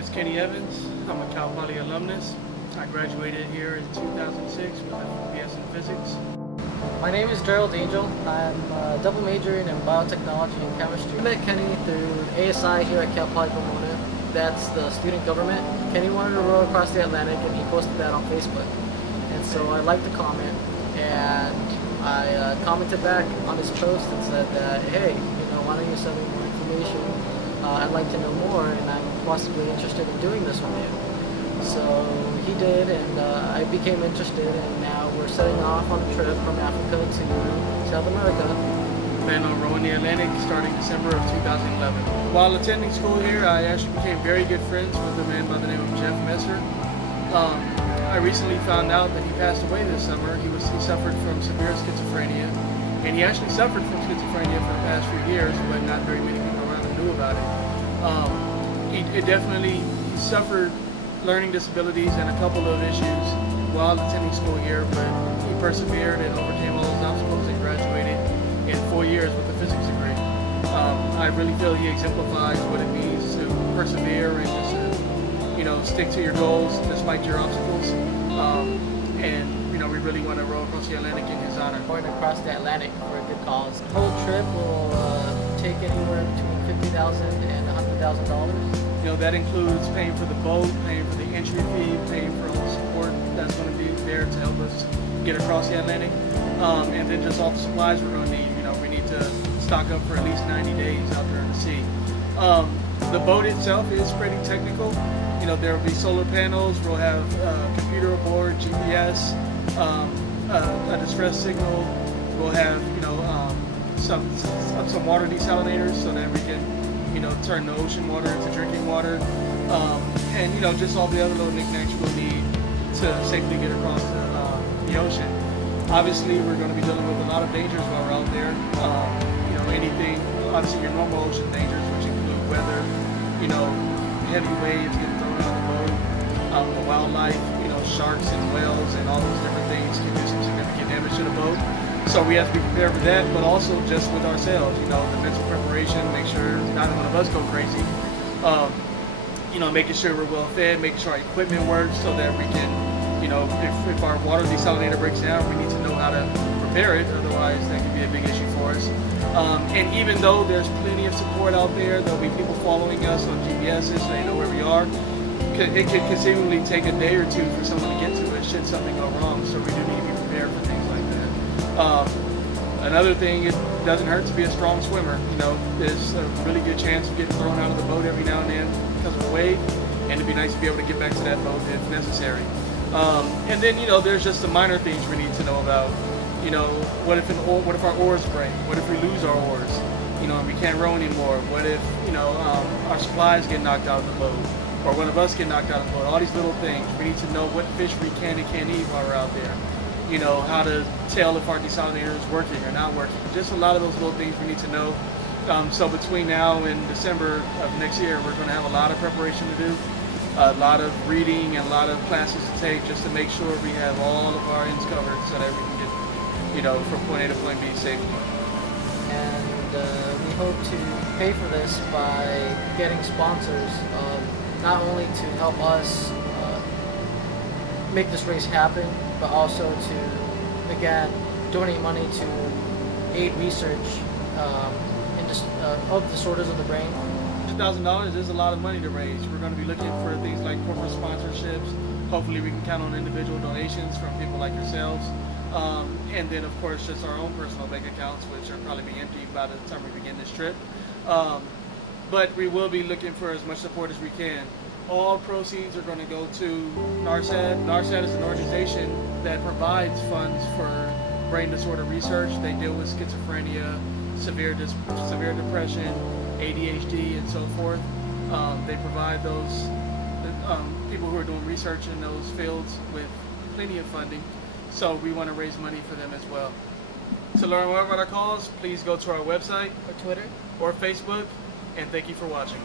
is Kenny Evans. I'm a Cal Poly alumnus. I graduated here in 2006 with a BS in physics. My name is Gerald. I'm double majoring in biotechnology and chemistry. I met Kenny through ASI here at Cal Poly Pomona. That's the student government. Kenny wanted to row across the Atlantic and he posted that on Facebook. And so I liked the comment and I commented back on his post and said that, hey, why don't you send me more information? I'd like to know more and I'm possibly interested in doing this with you. So he did, and I became interested, and now we're setting off on a trip from Africa to South America. Plan on rowing the Atlantic starting December of 2011. While attending school here, I actually became very good friends with a man by the name of Jeff Messer. I recently found out that he passed away this summer. He suffered from severe schizophrenia, and he actually suffered from schizophrenia for the past few years, but not very many people around him knew about it. He suffered learning disabilities and a couple of issues while attending school here, but he persevered and overcame all those obstacles and graduated in 4 years with a physics degree. I really feel he exemplifies what it means to persevere and just stick to your goals despite your obstacles. We really want to row across the Atlantic in his honor. Going across the Atlantic for a good cause. The whole trip will take anywhere between $50,000 and $100,000. That includes paying for the boat, paying for the entry fee, paying for all the support that's going to be there to help us get across the Atlantic. And then just all the supplies we're going to need. We need to stock up for at least 90 days out there in the sea. The boat itself is pretty technical. There will be solar panels, we'll have a computer aboard, GPS, a distress signal, we'll have some water desalinators so that we can turn the ocean water into drinking water, and just all the other little knickknacks we'll need to safely get across the ocean. Obviously, we're going to be dealing with a lot of dangers while we're out there. Anything, obviously your normal ocean dangers, which include weather, heavy waves getting thrown out of the boat, the wildlife, sharks and whales and all those different things can do some significant damage to the boat. So we have to be prepared for that, but also just with ourselves, the mental preparation, make sure neither one of us go crazy. Making sure we're well fed, making sure our equipment works so that we can, if our water desalinator breaks down, we need to know how to repair it, otherwise that could be a big issue for us. And even though there's plenty of support out there, there'll be people following us on GPSs so they know where we are. It could conceivably take a day or two for someone to get to it should something go wrong, so we do need to be prepared for things like that. Another thing, it doesn't hurt to be a strong swimmer. There's a really good chance of getting thrown out of the boat every now and then because of a wave, and it'd be nice to be able to get back to that boat if necessary. And then, there's just the minor things we need to know about. What if our oars break? What if we lose our oars? And we can't row anymore? What if, our supplies get knocked out of the boat? Or one of us get knocked out of the boat? All these little things. We need to know what fish we can and can't eat while we're out there. How to tell if our desalinator is working or not working. Just a lot of those little things we need to know. So between now and December of next year, we're going to have a lot of preparation to do, a lot of reading and a lot of classes to take just to make sure we have all of our ends covered so that we can get, from point A to point B safely. And we hope to pay for this by getting sponsors, not only to help us make this race happen, but also to, again, donate money to aid research of disorders of the brain. $2,000 is a lot of money to raise. We're going to be looking for things like corporate sponsorships. Hopefully we can count on individual donations from people like yourselves. And then, of course, just our own personal bank accounts, which are probably be empty by the time we begin this trip. But we will be looking for as much support as we can. All proceeds are going to go to NARSAD. NARSAD is an organization that provides funds for brain disorder research. They deal with schizophrenia, severe depression, ADHD, and so forth. They provide those people who are doing research in those fields with plenty of funding. So we want to raise money for them as well. To learn more about our cause, please go to our website, or Twitter, or Facebook, and thank you for watching.